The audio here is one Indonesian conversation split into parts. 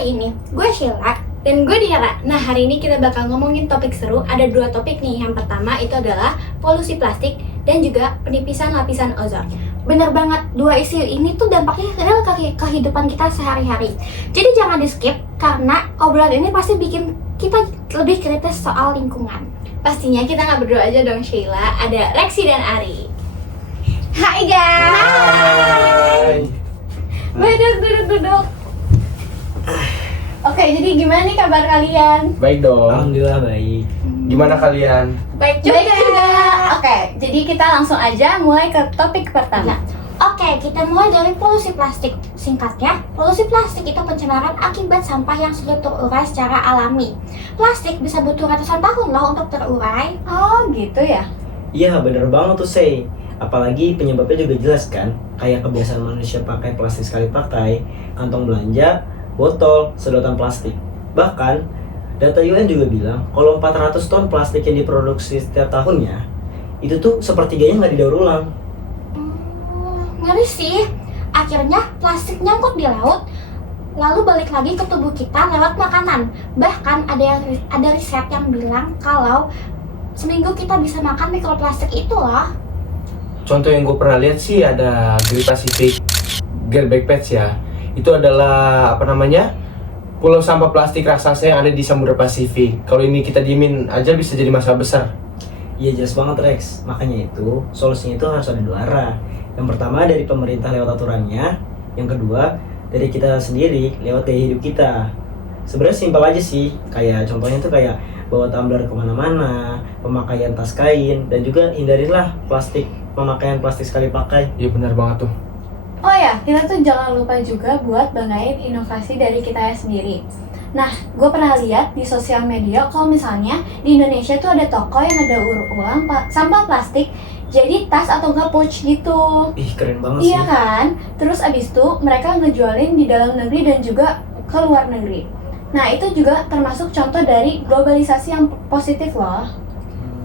hari ini gue Sheila dan gue Diara. Nah, hari ini kita bakal ngomongin topik seru. Ada dua topik nih. Yang pertama itu adalah polusi plastik dan juga penipisan lapisan ozon. Bener banget, dua isu ini tuh dampaknya real ke kehidupan kita sehari-hari. Jadi jangan di skip karena obrolan ini pasti bikin kita lebih kritis soal lingkungan. Pastinya kita nggak berdua aja dong Sheila, ada Lexi dan Ari. Hai guys. Duduk. Oke, jadi gimana nih kabar kalian? Baik dong. Alhamdulillah baik. Gimana kalian? Baik juga. Oke, jadi kita langsung aja mulai ke topik pertama. Oke, kita mulai dari polusi plastik. Singkatnya, polusi plastik itu pencemaran akibat sampah yang sulit terurai secara alami. Plastik bisa butuh ratusan tahun loh untuk terurai. Oh, gitu ya? Iya bener banget tuh Say. Apalagi penyebabnya juga jelas kan. Kayak kebiasaan manusia pakai plastik sekali pakai, kantong belanja, botol, sedotan plastik. Bahkan data UN juga bilang kalau 400 ton plastik yang diproduksi setiap tahunnya itu tuh sepertiganya nggak didaur ulang. Ngeri sih. Akhirnya plastik nyangkut di laut, lalu balik lagi ke tubuh kita lewat makanan. Bahkan ada riset yang bilang kalau seminggu kita bisa makan mikroplastik itu loh. Contoh yang gue pernah lihat sih ada Great Pacific Gearbest Patch ya. Itu adalah pulau sampah plastik raksasa yang ada di Samudra Pasifik. Kalau ini kita diemin aja bisa jadi masalah besar. Iya jelas banget Rex. Makanya itu solusinya itu harus ada dua arah. Yang pertama dari pemerintah lewat aturannya, yang kedua dari kita sendiri lewat gaya hidup kita. Sebenarnya simpel aja sih, kayak contohnya tuh kayak bawa tumbler kemana-mana, pemakaian tas kain, dan juga hindarilah pemakaian plastik sekali pakai. Iya benar banget tuh. Oh ya, kita tuh jangan lupa juga buat banggain inovasi dari kita sendiri. Nah, gue pernah lihat di sosial media kalau misalnya di Indonesia tuh ada toko yang ada ulang sampah plastik jadi tas atau enggak pouch gitu. Ih keren banget sih. Iya kan? Terus abis itu mereka ngejualin di dalam negeri dan juga ke luar negeri. Nah, itu juga termasuk contoh dari globalisasi yang positif loh.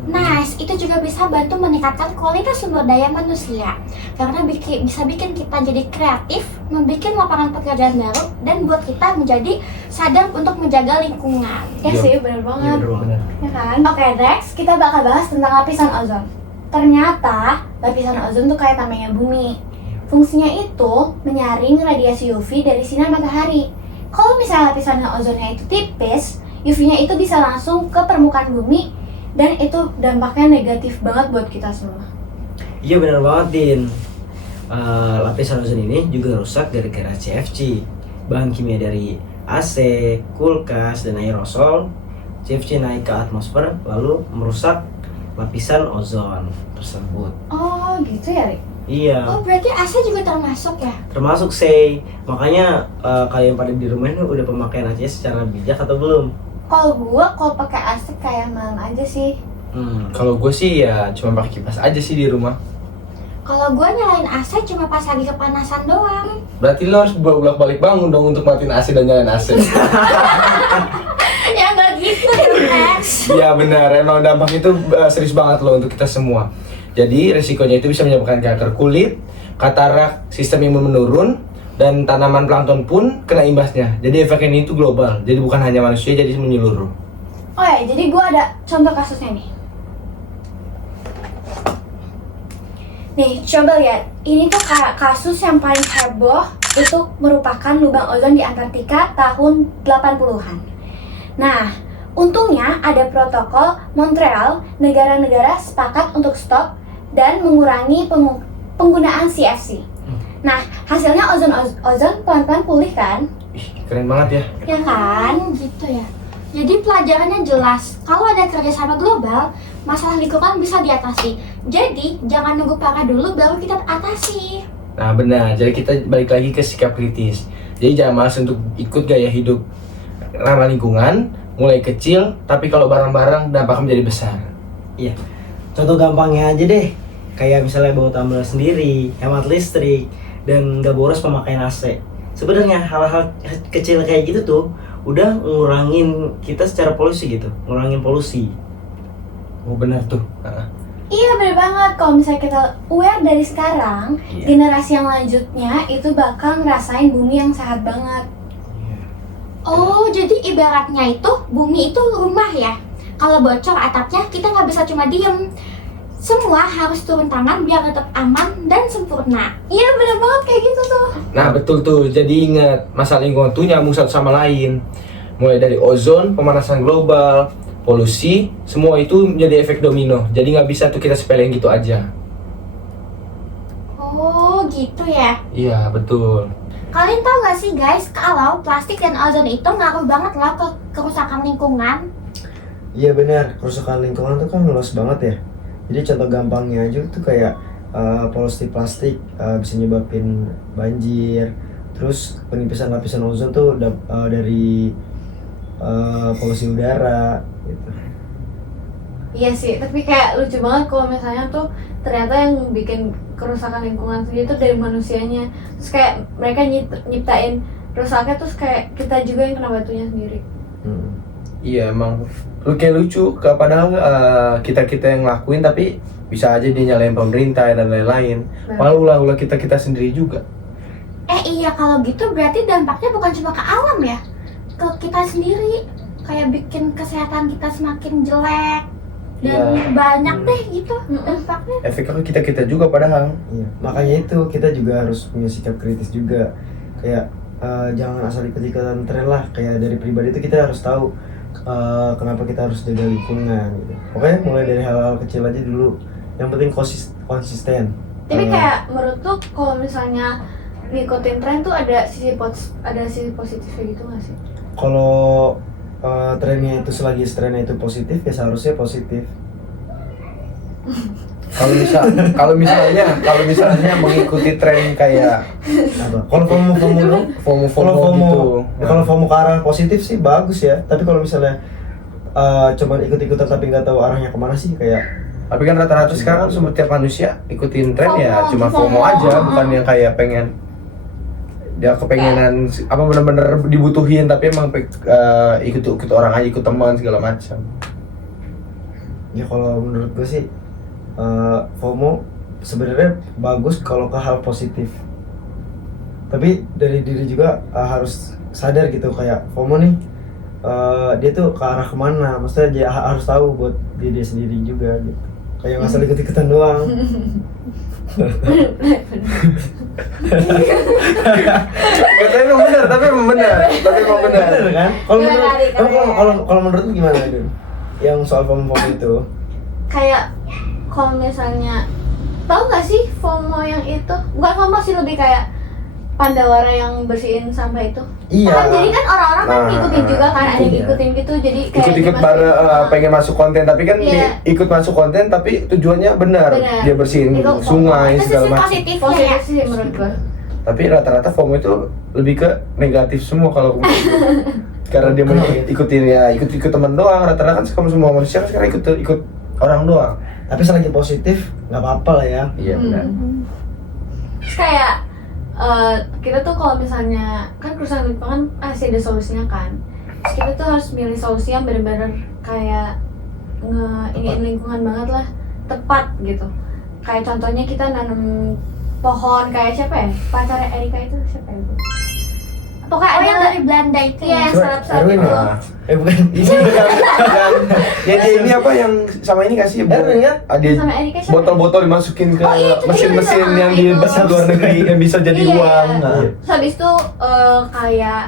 Nice, itu juga bisa bantu meningkatkan kualitas sumber daya manusia karena bisa bikin kita jadi kreatif, membuat lapangan pekerjaan baru, dan buat kita menjadi sadar untuk menjaga lingkungan. Ya Iya. sih, benar banget. Iya, bener. Ya kan? Oke, next kita bakal bahas tentang lapisan ozon. Ternyata lapisan ozon tuh kayak tamengnya bumi. Fungsinya itu menyaring radiasi UV dari sinar matahari. Kalau misalnya lapisan ozonnya itu tipis, UV-nya itu bisa langsung ke permukaan bumi. Dan itu dampaknya negatif banget buat kita semua. Iya benar banget Din. Lapisan ozon ini juga rusak gara-gara CFC, bahan kimia dari AC, kulkas, dan aerosol. CFC naik ke atmosfer lalu merusak lapisan ozon tersebut. Oh gitu ya, Rik? Iya. Oh berarti AC juga termasuk ya? Termasuk Say. Makanya kalian pada di rumah ini udah pemakaian AC secara bijak atau belum? Kalau pakai AC kayak malam aja sih. Kalau gue sih ya cuma pakai kipas aja sih di rumah. Kalau gue nyalain AC cuma pas lagi kepanasan doang. Berarti lo harus bolak-balik bangun dong untuk matiin AC dan nyalain AC. Ya nggak gitu Max. Iya benar, emang dampaknya itu serius banget loh untuk kita semua. Jadi resikonya itu bisa menyebabkan kanker kulit, katarak, sistem imun menurun, dan tanaman plankton pun kena imbasnya. Jadi efek ini itu global, jadi bukan hanya manusia, jadi menyeluruh. Oh ya, jadi gue ada contoh kasusnya nih. Nih, coba lihat. Ini tuh kasus yang paling heboh itu merupakan lubang ozon di Antartika tahun 80-an. Nah, untungnya ada protokol Montreal, negara-negara sepakat untuk stop dan mengurangi penggunaan CFC. Nah, hasilnya ozon pelan-pelan pulih kan? Ih, keren banget ya. Ya kan? Gitu ya. Jadi pelajarannya jelas, kalau ada kerjasama global, masalah lingkungan bisa diatasi. Jadi, jangan nunggu parah dulu baru kita atasi. Nah benar, jadi kita balik lagi ke sikap kritis. Jadi jangan malas untuk ikut gaya hidup ramah lingkungan, mulai kecil, tapi kalau bareng-bareng dampaknya menjadi besar. Iya. Contoh gampangnya aja deh. Kayak misalnya bawa tumbler sendiri, hemat listrik, dan nggak boros pemakaian AC. Sebenarnya hal-hal kecil kayak gitu tuh udah ngurangin kita secara polusi gitu, ngurangin polusi. Oh benar tuh. Iya bener banget, kalau misalnya kita aware dari sekarang, generasi yang lanjutnya itu bakal ngerasain bumi yang sehat banget. Oh, jadi ibaratnya itu bumi itu rumah ya. Kalau bocor atapnya, kita nggak bisa cuma diem. Semua harus turun tangan biar tetap aman dan sempurna. Iya, bener banget kayak gitu tuh. Nah betul tuh, jadi ingat masalah lingkungan tuh nyambung satu sama lain. Mulai dari ozon, pemanasan global, polusi, semua itu menjadi efek domino. Jadi nggak bisa tuh kita sepelein gitu aja. Oh, gitu ya. Iya betul. Kalian tahu gak sih guys, kalau plastik dan ozon itu ngaruh banget loh ke kerusakan lingkungan. Iya benar, kerusakan lingkungan tuh kan luas banget ya. Jadi contoh gampangnya aja tuh kayak polusi plastik bisa nyebabin banjir. Terus penipisan lapisan ozon tuh dari polusi udara gitu. Iya sih, tapi kayak lucu banget kalau misalnya tuh ternyata yang bikin kerusakan lingkungan sendiri tuh dari manusianya. Terus kayak mereka nyiptain rusaknya, terus kayak kita juga yang kena batunya sendiri. Iya emang lu kayak lucu, padahal kita yang ngelakuin tapi bisa aja dia nyalain pemerintah dan lain-lain. Malah ulah kita sendiri juga. Iya, kalau gitu berarti dampaknya bukan cuma ke alam ya, ke kita sendiri. Kayak bikin kesehatan kita semakin jelek dan Iya. banyak deh gitu dampaknya. Efeknya ke kita juga padahal. Iya, makanya itu kita juga harus punya sikap kritis juga. Kayak jangan asal ikut-ikutan tren lah. Kayak dari pribadi itu kita harus tahu kenapa kita harus jaga lingkungan gitu. Pokoknya mulai dari hal-hal kecil aja dulu. Yang penting konsisten. Tapi kayak menurut tuh kalau misalnya ngikutin tren tuh ada sisi positifnya gitu nggak sih? Kalau trennya itu selagi trennya itu positif ya seharusnya positif. Kalau misalnya mengikuti tren kayak Apa? Kalau FOMO dong, FOMO kalau gitu. kalau FOMO ke arah positif sih bagus ya. Tapi kalau misalnya cuman ikut-ikutan tapi nggak tahu arahnya kemana sih kayak. Tapi kan rata-rata sekarang setiap manusia ikutin tren ya, FOMO, cuma FOMO aja, bukan yang kayak pengen dia kepengenan apa bener-bener dibutuhin, tapi emang ikut orang aja, ikut teman segala macam. Ya kalau menurut gue sih FOMO sebenarnya bagus kalau ke hal positif. Tapi dari diri juga harus sadar gitu kayak FOMO nih dia tuh ke arah kemana. Maksudnya dia harus tahu buat diri sendiri juga gitu. Kayak nggak asal ikut-ikutan doang. Katanya emang benar, tapi emang benar. Bener kan? Kalau Iya, menurut kali. kalau menurut lu gimana Dun? Yang soal FOMO itu? Kayak kalau misalnya tahu nggak sih FOMO yang itu? Bukan FOMO sih, lebih kayak Pandawara yang bersihin sampah itu. Iya. Kan jadi kan orang-orang kan Nah, ngikutin juga kan, ada yang iya. ngikutin gitu, jadi kayak Ikut-ikut dimasukin- pengen masuk konten, tapi kan Iya. ikut masuk konten tapi tujuannya benar. Benar. Dia bersihin Itu sungai Itu segala sisi macam. positifnya ya. positif sih menurut gua. Tapi rata-rata FOMO itu lebih ke negatif semua kalau karena dia mau ikut teman doang. Rata-rata kan semua manusia kan sekarang ikut orang doang. Tapi selagi positif nggak apa-apa lah ya. Iya benar. Terus kayak kita tuh kalau misalnya kan kerusakan lingkungan pasti ada solusinya kan. Terus kita tuh harus milih solusi yang benar-benar kayak iniin lingkungan banget lah, tepat gitu. Kayak contohnya kita nanam pohon kayak siapa ya? Pacarnya Erika itu siapa ya? Pokoknya Oh, ada yang dari Belanda itu Iya, ya. yang serap-serap Erwin itu. ya? Bukan. Yang dia ini apa yang sama ini nggak sih? Erwin kan? Ada Sama Erika siapa? botol-botol dimasukin ke Oh, iya, itu mesin-mesin juga yang sama di itu. luar negeri yang bisa jadi Iya. uang. Nah, Terus habis itu kayak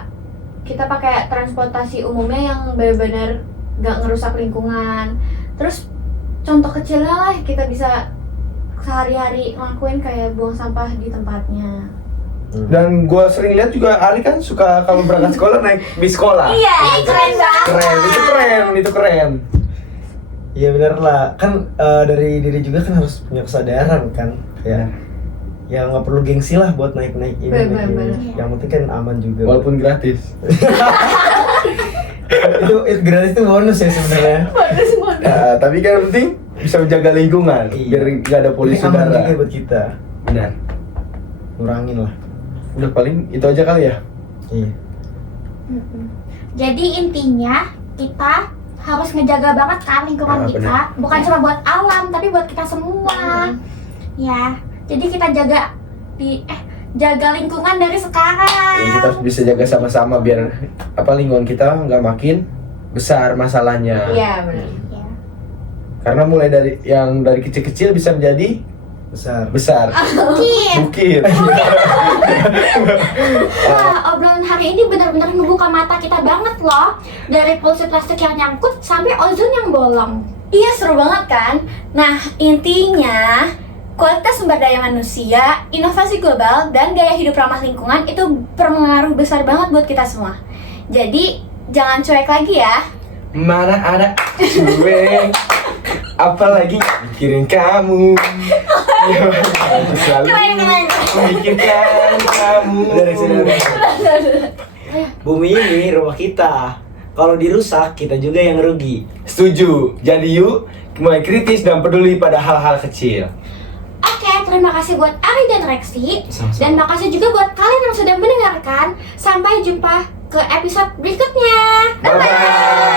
kita pakai transportasi umumnya yang benar-benar gak ngerusak lingkungan. Terus contoh kecilnya lah kita bisa sehari-hari ngelakuin kayak buang sampah di tempatnya. Dan gue sering lihat juga Ari kan suka kalau berangkat sekolah naik bis sekolah. Iya, keren banget. Itu keren. Iya benar lah. Kan dari diri juga kan harus punya kesadaran kan. Kayak ya nggak perlu gengsi lah buat naik-naik ini. Bener, naik ini. bener. Yang penting kan aman juga. Walaupun gratis. itu gratis itu bonus ya sebenarnya. Nah, tapi kan yang penting bisa menjaga lingkungan Iya. biar nggak ada polusi Penting aman udara. juga buat kita. Benar. Ngurangin lah. Udah paling itu aja kali ya. Iya. Jadi intinya kita harus ngejaga banget kan lingkungan Ah, kita, bukan cuma buat alam tapi buat kita semua. Ya, jadi kita jaga jaga lingkungan dari sekarang. Ya, kita harus bisa jaga sama-sama biar lingkungan kita nggak makin besar masalahnya. Iya benar. Karena mulai dari kecil-kecil bisa menjadi besar. Bukit. Wah, obrolan hari ini benar-benar ngebuka mata kita banget loh. Dari polusi plastik yang nyangkut sampai ozon yang bolong. Iya, seru banget kan? Nah, intinya kualitas sumber daya manusia, inovasi global, dan gaya hidup ramah lingkungan itu berpengaruh besar banget buat kita semua. Jadi, jangan cuek lagi ya. Mana ada cuek, apalagi mikirin kamu. Selalu memikirkan kamu. Bumi ini rumah kita. Kalau dirusak, kita juga yang rugi. Setuju. Jadi yuk mulai kritis dan peduli pada hal-hal kecil. Oke, terima kasih buat Ari dan Rexi. Sama-sama. Dan makasih juga buat kalian yang sudah mendengarkan. Sampai jumpa ke episode berikutnya. Bye bye.